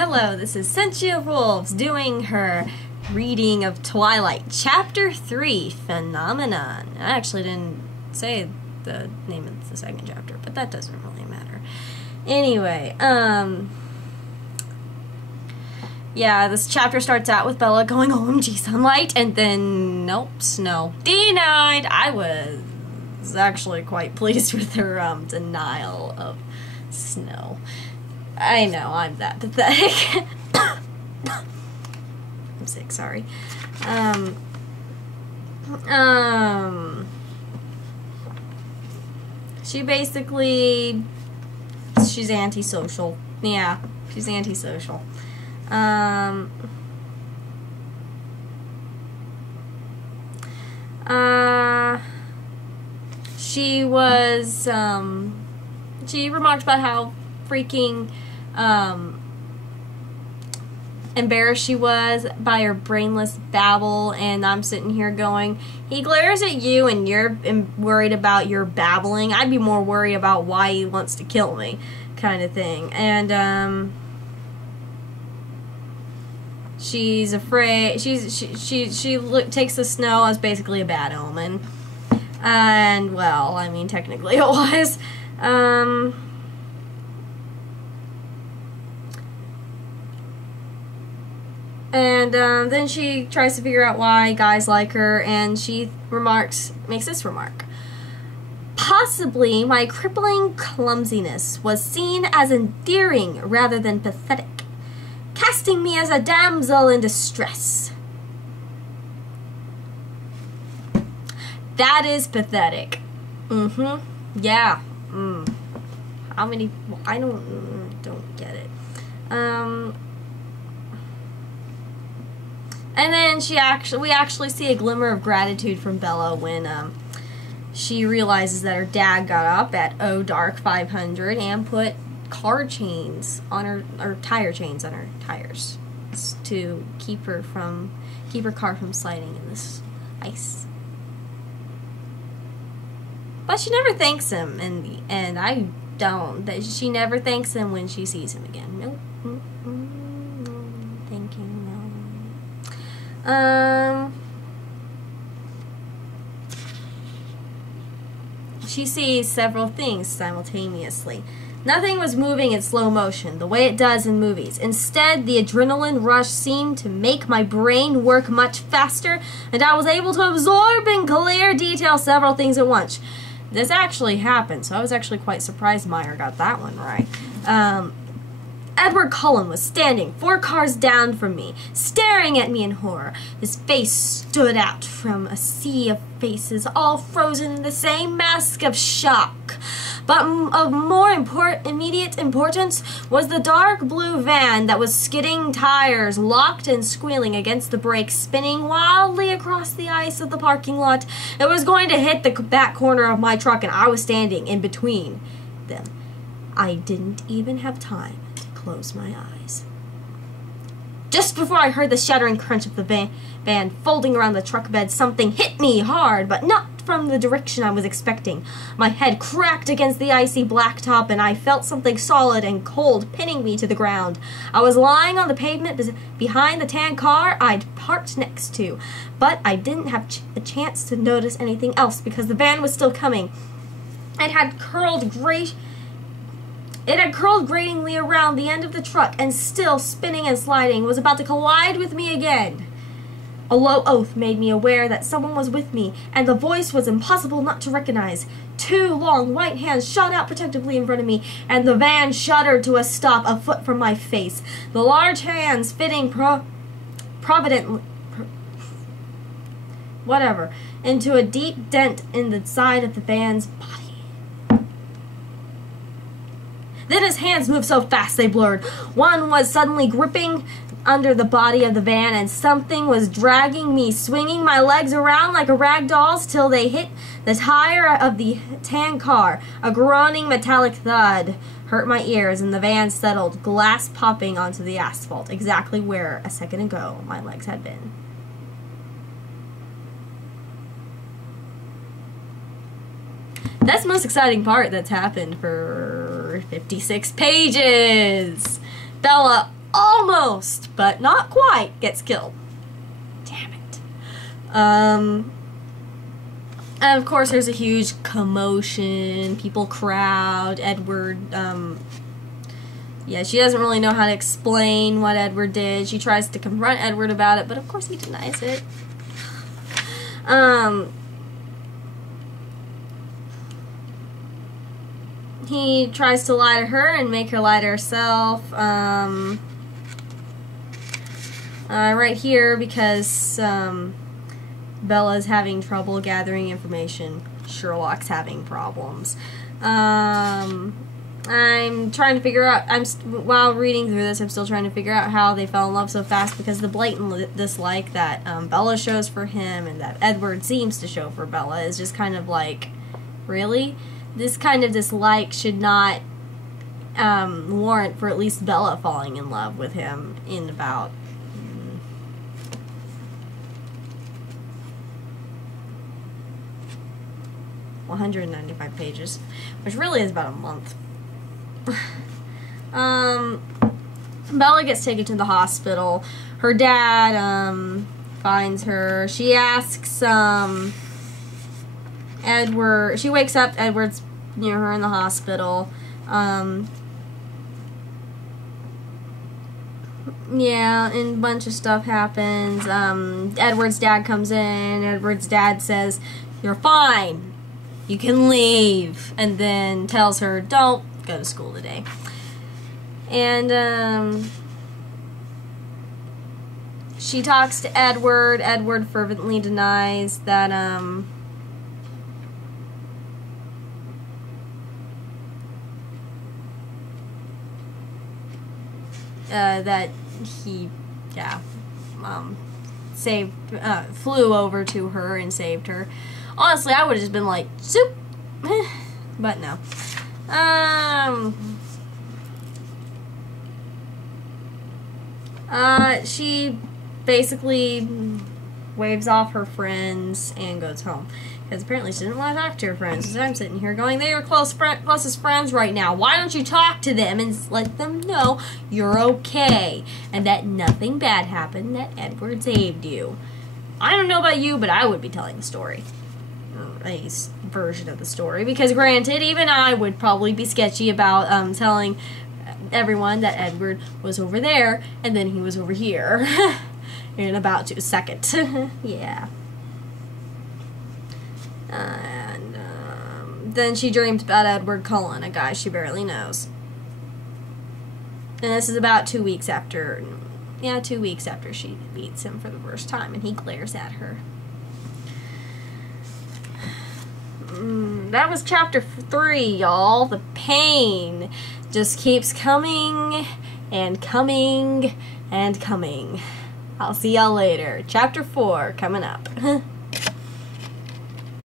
Hello, this is Senshi Wolves doing her reading of Twilight, Chapter 3, Phenomenon. I actually didn't say the name of the second chapter, but that doesn't really matter. Anyway, yeah, this chapter starts out with Bella going, OMG, sunlight, and then, nope, snow. Denied! I was actually quite pleased with her, denial of snow. I know, I'm that pathetic. I'm sick, sorry. She basically, she's antisocial. Yeah, she's antisocial. She was, she remarked about how freaking, embarrassed she was by her brainless babble, and I'm sitting here going, he glares at you and you're worried about your babbling. I'd be more worried about why he wants to kill me, kind of thing. And she's afraid. She takes the snow as basically a bad omen, and well, I mean technically it was. And then she tries to figure out why guys like her, and she makes this remark. Possibly my crippling clumsiness was seen as endearing rather than pathetic, casting me as a damsel in distress. That is pathetic. Yeah. How many? I don't get it. And then we actually see a glimmer of gratitude from Bella when she realizes that her dad got up at dark 500 and put car chains on her, or tire chains on her tires to keep her car from sliding in this ice. But she never thanks him, and I don't. That she never thanks him when she sees him again. Nope. Thank you. She sees several things simultaneously. Nothing was moving in slow motion, the way it does in movies. Instead, the adrenaline rush seemed to make my brain work much faster, and I was able to absorb in clear detail several things at once. This actually happened, so I was actually quite surprised Meyer got that one right. Edward Cullen was standing 4 cars down from me, staring at me in horror. His face stood out from a sea of faces, all frozen in the same mask of shock. But of more immediate importance was the dark blue van that was skidding tires, locked and squealing against the brakes, spinning wildly across the ice of the parking lot. It was going to hit the back corner of my truck, and I was standing in between them. I didn't even have time close my eyes. Just before I heard the shattering crunch of the van folding around the truck bed, something hit me hard, but not from the direction I was expecting. My head cracked against the icy blacktop, and I felt something solid and cold pinning me to the ground. I was lying on the pavement behind the tan car I'd parked next to, but I didn't have a chance to notice anything else because the van was still coming. It had curled gratingly around the end of the truck, and still spinning and sliding, was about to collide with me again. A low oath made me aware that someone was with me, and the voice was impossible not to recognize. 2 long white hands shot out protectively in front of me, and the van shuddered to a stop a foot from my face. The large hands fitting providently into a deep dent in the side of the van's body. Then his hands moved so fast they blurred. One was suddenly gripping under the body of the van, and something was dragging me, swinging my legs around like a rag doll's till they hit the tire of the tan car. A groaning metallic thud hurt my ears, and the van settled, glass popping onto the asphalt, exactly where, a second ago, my legs had been. That's the most exciting part that's happened for 56 pages. Bella almost, but not quite, gets killed. Damn it. And of course there's a huge commotion, people crowd, Edward, yeah, she doesn't really know how to explain what Edward did. She tries to confront Edward about it, but of course he denies it. He tries to lie to her and make her lie to herself. Right here, because Bella's having trouble gathering information. Sherlock's having problems. I'm trying to figure out, while reading through this, I'm still trying to figure out how they fell in love so fast, because the blatant dislike that Bella shows for him and that Edward seems to show for Bella is just kind of like, really? This kind of dislike should not warrant for at least Bella falling in love with him in about 195 pages, which really is about a month. Bella gets taken to the hospital. Her dad finds her. She asks Edward. She wakes up. Edward's near her in the hospital. Yeah, and a bunch of stuff happens. Edward's dad comes in. Edward's dad says, "You're fine. You can leave," and then tells her, "Don't go to school today." And she talks to Edward. Edward fervently denies that that he, flew over to her and saved her. Honestly, I would have just been like, "Zoop," but no. She basically waves off her friends and goes home. Because apparently she didn't want to talk to her friends. So I'm sitting here going, they are closest friends right now. Why don't you talk to them and let them know you're okay and that nothing bad happened, that Edward saved you? I don't know about you, but I would be telling the story. Or a version of the story. Because granted, even I would probably be sketchy about telling everyone that Edward was over there and then he was over here in about a second. Yeah. And then she dreams about Edward calling a guy she barely knows. And this is about 2 weeks after, 2 weeks after she meets him for the first time, and he glares at her. That was chapter 3, y'all. The pain just keeps coming and coming and coming. I'll see y'all later. Chapter 4 coming up.